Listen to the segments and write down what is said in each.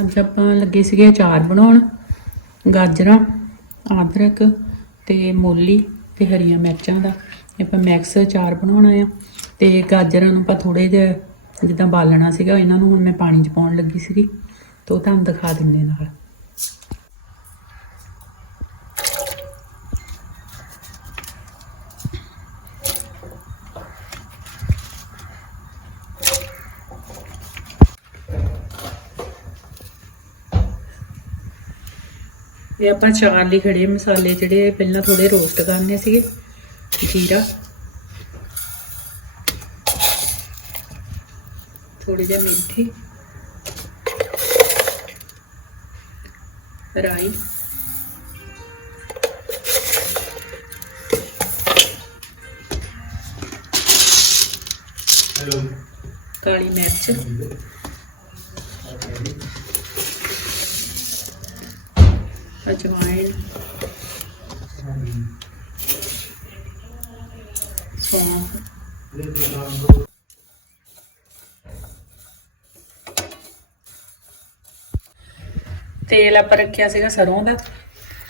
ਅੱਜ ਆਪਾਂ ਲੱਗੇ ਸੀਗੇ ਅਚਾਰ ਬਣਾਉਣ, ਗਾਜਰਾਂ, ਅਦਰਕ ਤੇ ਮੂਲੀ ਤੇ ਹਰੀਆਂ ਮਿਰਚਾਂ ਦਾ। ਆਪਾਂ ਮਿਕਸ ਅਚਾਰ ਬਣਾਉਣਾ ਆ ਤੇ ਗਾਜਰਾਂ ਨੂੰ ਆਪਾਂ ਥੋੜੇ ਜਿਹਾ ਜਿੱਦਾਂ ਬਾਲਣਾ ਸੀਗਾ, ਇਹਨਾਂ ਨੂੰ ਹੁਣ ਮੈਂ ਪਾਣੀ 'ਚ ਪਾਉਣ ਲੱਗੀ ਸੀਗੀ, ਤੇ ਉਹ ਤੁਹਾਨੂੰ ਦਿਖਾ ਦਿੰਦੇ ਨਾਲ। ਇਹ ਆਪਾਂ ਚਾਰ ਲਈ ਖੜੇ ਮਸਾਲੇ ਜਿਹੜੇ ਪਹਿਲਾਂ ਥੋੜੇ ਰੋਸਟ ਕਰਨੇ ਸੀਗੇ ਜੀਰਾ ਥੋੜੀ ਜਿਹੀ ਮੇਥੀ। ਰਾਈ। ਕਾਲੀ ਮਿਰਚ। ਅਜਵਾਇਣ ਸੌਂਫ ਤੇਲ ਆਪਾਂ ਰੱਖਿਆ ਸੀਗਾ ਸਰੋਂ ਦਾ।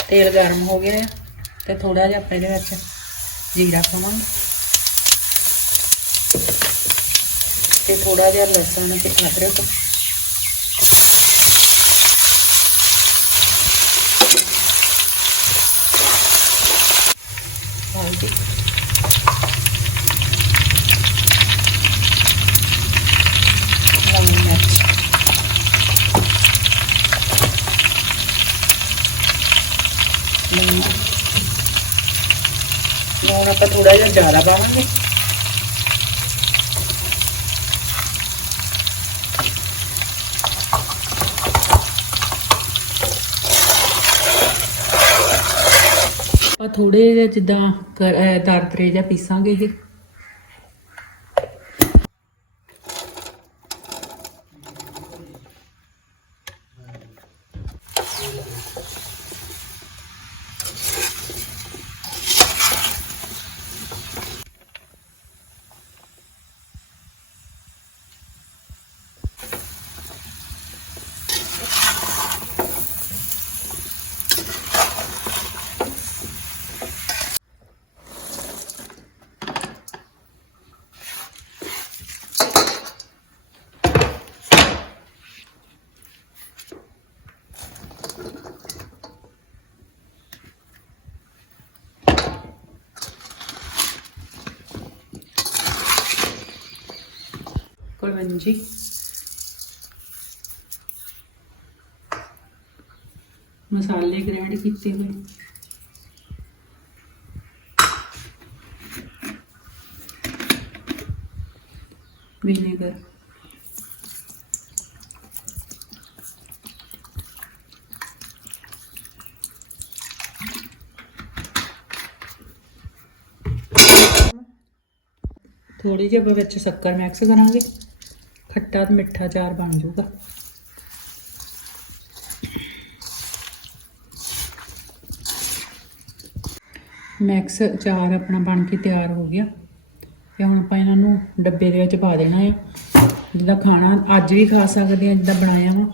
ਤੇਲ ਗਰਮ ਹੋ ਗਿਆ ਤੇ ਥੋੜਾ ਜਿਹਾ ਆਪਾਂ ਇਹਦੇ ਵਿੱਚ ਜੀਰਾ ਪਾਵਾਂਗੇ। ਤੇ ਥੋੜਾ ਜਿਹਾ ਲਸਣ ਤੇ ਅਦਰਕ। ਲੂਣ ਲੂਣ ਆਪਾਂ ਥੋੜਾ ਜਿਹਾ ਜ਼ਿਆਦਾ ਪਾਵਾਂਗੇ। ਆ ਥੋੜੇ ਜਿਹਾ ਜਿੱਦਾਂ ਕਰ- ਦਰਦਰੇ ਜਿਹਾ ਪੀਸਾਂਗੇ ਇਹ। ਕੁਲਵੰਜੀ ਮਸਾਲੇ ਗ੍ਰੈਂਡ ਕੀਤੇ ਹੋਏ ਵਿਨੇਗਰ ਥੋੜੀ ਜਿਹੀ ਆਪਾਂ ਵਿੱਚ ਸ਼ੱਕਰ ਮਿਕਸ ਕਰਾਂਗੇ ਖੱਟਾ ਤੇ ਮਿੱਠਾ ਚਾਰ ਬਣ ਜਾਊਗਾ। ਮੈਕਸ ਚਾਰ ਆਪਣਾ ਬਣ ਕੇ ਤਿਆਰ ਹੋ ਗਿਆ। ਤੇ ਹੁਣ ਆਪਾਂ ਇਹਨਾਂ ਨੂੰ ਡੱਬੇ ਦੇ ਵਿੱਚ ਪਾ ਦੇਣਾ ਹੈ ਜਿੱਦਾਂ ਖਾਣਾ ਅੱਜ ਵੀ ਖਾ ਸਕਦੇ ਆ, ਜਿੱਦਾਂ ਬਣਾਇਆ ਵਾ।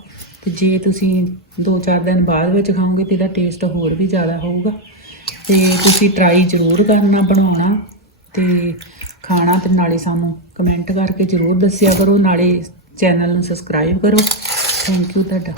ਤੇ ਜੇ ਤੁਸੀਂ 2-4 ਦਿਨ ਬਾਅਦ ਵਿੱਚ ਖਾਓਗੇ ਤੇ ਇਹਦਾ ਟੇਸਟ ਹੋਰ ਵੀ ਜ਼ਿਆਦਾ ਹੋਊਗਾ। ਤੇ ਤੁਸੀਂ ਟਰਾਈ ਜ਼ਰੂਰ ਕਰਨਾ, ਬਣਾਉਣਾ। ਤੇ ਖਾਣਾ ਤੇ ਨਾਲੇ ਸਾਨੂੰ ਕਮੈਂਟ ਕਰਕੇ ਜ਼ਰੂਰ ਦੱਸਿਆ ਕਰੋ, ਨਾਲੇ ਚੈਨਲ ਨੂੰ ਸਬਸਕ੍ਰਾਈਬ ਕਰੋ। ਥੈਂਕ ਯੂ ਤੁਹਾਡਾ।